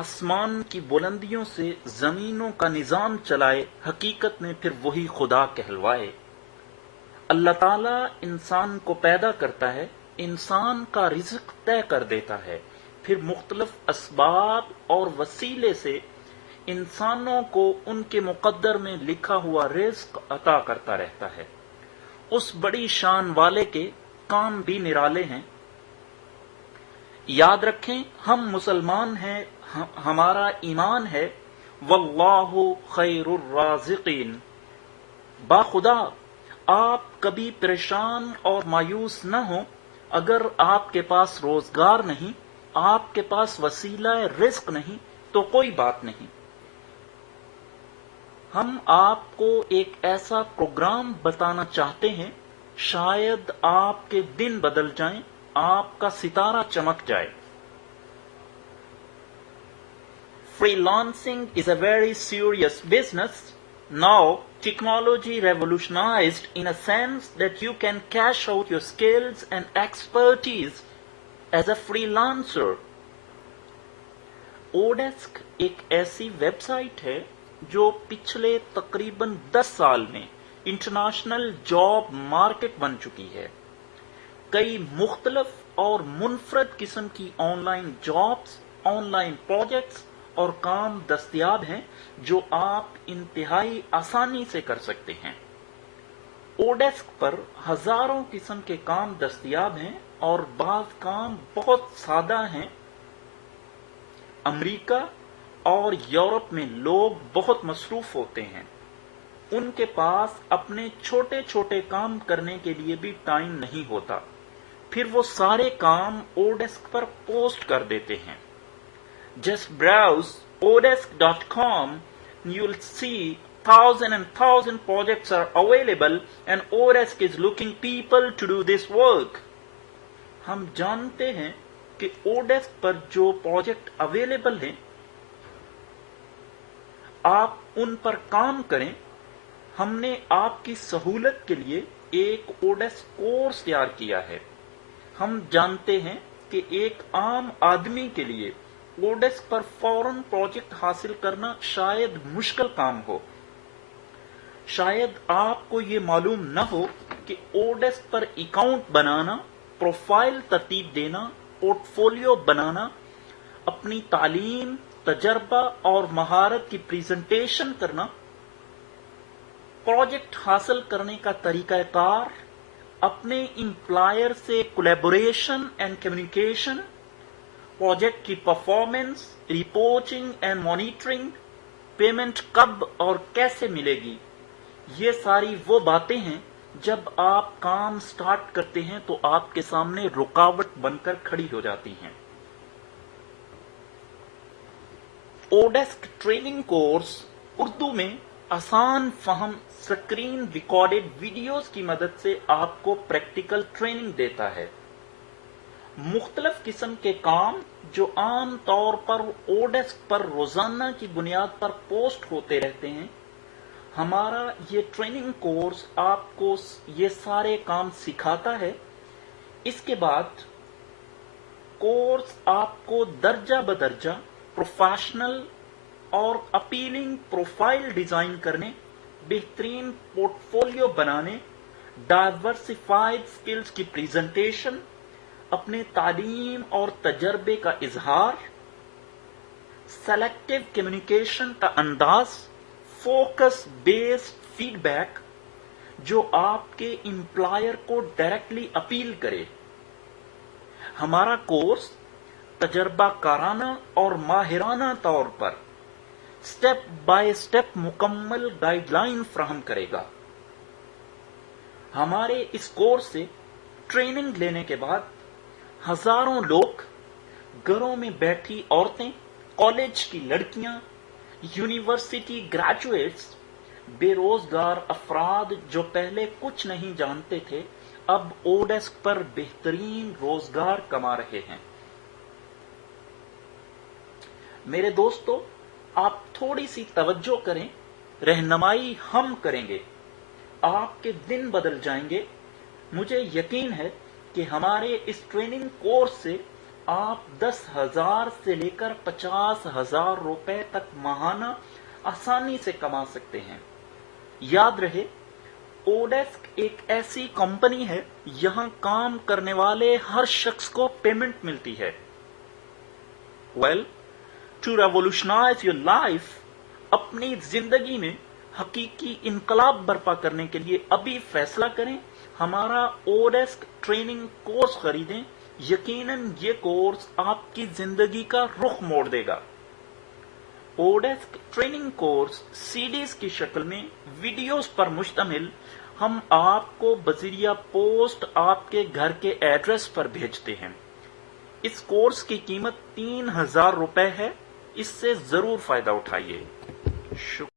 आसमान की बुलंदियों से जमीनों का निजाम चलाए, हकीकत में फिर वही खुदा कहलवाए। अल्लाह ताला इंसान को पैदा करता है, इंसान का रिज़्क तय कर देता है, फिर मुख्तलिफ असबाब और वसीले से इंसानों को उनके मुकद्दर में लिखा हुआ रिज़्क अता करता रहता है। उस बड़ी शान वाले के काम भी निराले हैं। याद रखें, हम मुसलमान हैं, हमारा ईमान है, वल्लाहु खैरुर राज़िकीन। बाखुदा आप कभी परेशान और मायूस न हो। अगर आपके पास रोजगार नहीं, आपके पास वसीला रिज़्क नहीं, तो कोई बात नहीं। हम आपको एक ऐसा प्रोग्राम बताना चाहते हैं, शायद आपके दिन बदल जाएं, आपका सितारा चमक जाए। Freelancing is a very serious business. Now, technology revolutionized in a sense that you can cash out your skills and expertise as a freelancer. Odesk एक ऐसी वेबसाइट है जो पिछले तकरीबन 10 साल में इंटरनेशनल जॉब मार्केट बन चुकी है। कई मुख्तलिफ और मुनफरद किस्म की ऑनलाइन जॉब्स, ऑनलाइन प्रोजेक्ट्स और काम दस्तयाब हैं जो आप इंतहाई आसानी से कर सकते हैं। ओडेस्क पर हजारों किस्म के काम दस्तयाब हैं और बाज़ काम बहुत सादा हैं। अमेरिका और यूरोप में लोग बहुत मसरूफ होते हैं, उनके पास अपने छोटे छोटे काम करने के लिए भी टाइम नहीं होता, फिर वो सारे काम ओडेस्क पर पोस्ट कर देते हैं। Just browse odesk.com, you'll see thousand and thousand projects are available and Odesk is looking people to do this work. हम जानते हैं कि Odesk पर जो प्रोजेक्ट अवेलेबल हैं, आप उन पर काम करें। हमने आपकी सहूलत के लिए एक Odesk कोर्स तैयार किया है। हम जानते हैं कि एक आम आदमी के लिए ओडेस्क पर फौरन प्रोजेक्ट हासिल करना शायद मुश्किल काम हो। शायद आपको ये मालूम न हो कि ओडेस्क पर अकाउंट बनाना, प्रोफाइल तरतीब देना, पोर्टफोलियो बनाना, अपनी तालीम, तजर्बा और महारत की प्रेजेंटेशन करना, प्रोजेक्ट हासिल करने का तरीकाकार, अपने एम्प्लॉयर से कोलैबोरेशन एंड कम्युनिकेशन, प्रोजेक्ट की performance, reporting and monitoring, payment कब और कैसे मिलेगी, ये सारी वो बातें हैं जब आप काम स्टार्ट करते हैं तो आपके सामने रुकावट बनकर खड़ी हो जाती हैं। ओडेस्क ट्रेनिंग कोर्स उर्दू में आसान फहम स्क्रीन रिकॉर्डेड वीडियोस की मदद से आपको प्रैक्टिकल ट्रेनिंग देता है। मुख्तलिफ किस्म के काम जो आम तौर पर ओडेस्क पर रोजाना की बुनियाद पर पोस्ट होते रहते हैं, हमारा ये ट्रेनिंग कोर्स आपको ये सारे काम सिखाता है। इसके बाद कोर्स आपको दर्जा बदर्जा प्रोफेशनल और अपीलिंग प्रोफाइल डिजाइन करने, बेहतरीन पोर्टफोलियो बनाने, डाइवर्सिफाइड स्किल्स की प्रेजेंटेशन, अपने तालीम और तजर्बे का इजहार, सेलेक्टिव कम्युनिकेशन का अंदाज, फोकस बेस्ड फीडबैक जो आपके एम्प्लॉयर को डायरेक्टली अपील करे। हमारा कोर्स तजर्बा काराना और माहिराना तौर पर स्टेप बाय स्टेप मुकम्मल गाइडलाइन फ्राहम करेगा। हमारे इस कोर्स से ट्रेनिंग लेने के बाद हजारों लोग, घरों में बैठी औरतें, कॉलेज की लड़कियां, यूनिवर्सिटी ग्रेजुएट्स, बेरोजगार अफराद जो पहले कुछ नहीं जानते थे, अब ओडेस्क पर बेहतरीन रोजगार कमा रहे हैं। मेरे दोस्तों, आप थोड़ी सी तवज्जो करें, रहनुमाई हम करेंगे, आपके दिन बदल जाएंगे। मुझे यकीन है कि हमारे इस ट्रेनिंग कोर्स से आप 10,000 से लेकर 50,000 रुपए तक माहाना आसानी से कमा सकते हैं। याद रहे, ओडेस्क एक ऐसी कंपनी है, यहां काम करने वाले हर शख्स को पेमेंट मिलती है। Well, to revolutionise your life, अपनी जिंदगी में हकीकी इनकलाब बर्पा करने के लिए अभी फैसला करें, हमारा ओडेस्क ट्रेनिंग कोर्स खरीदें। यकीनन ये कोर्स आपकी जिंदगी का रुख मोड़ देगा। ओडेस्क ट्रेनिंग कोर्स सीडीज की शक्ल में वीडियोस पर मुश्तमिल हम आपको बज़रिया पोस्ट आपके घर के एड्रेस पर भेजते हैं। इस कोर्स की कीमत 3,000 रुपए है। इससे जरूर फायदा उठाइए। शुक्रिया।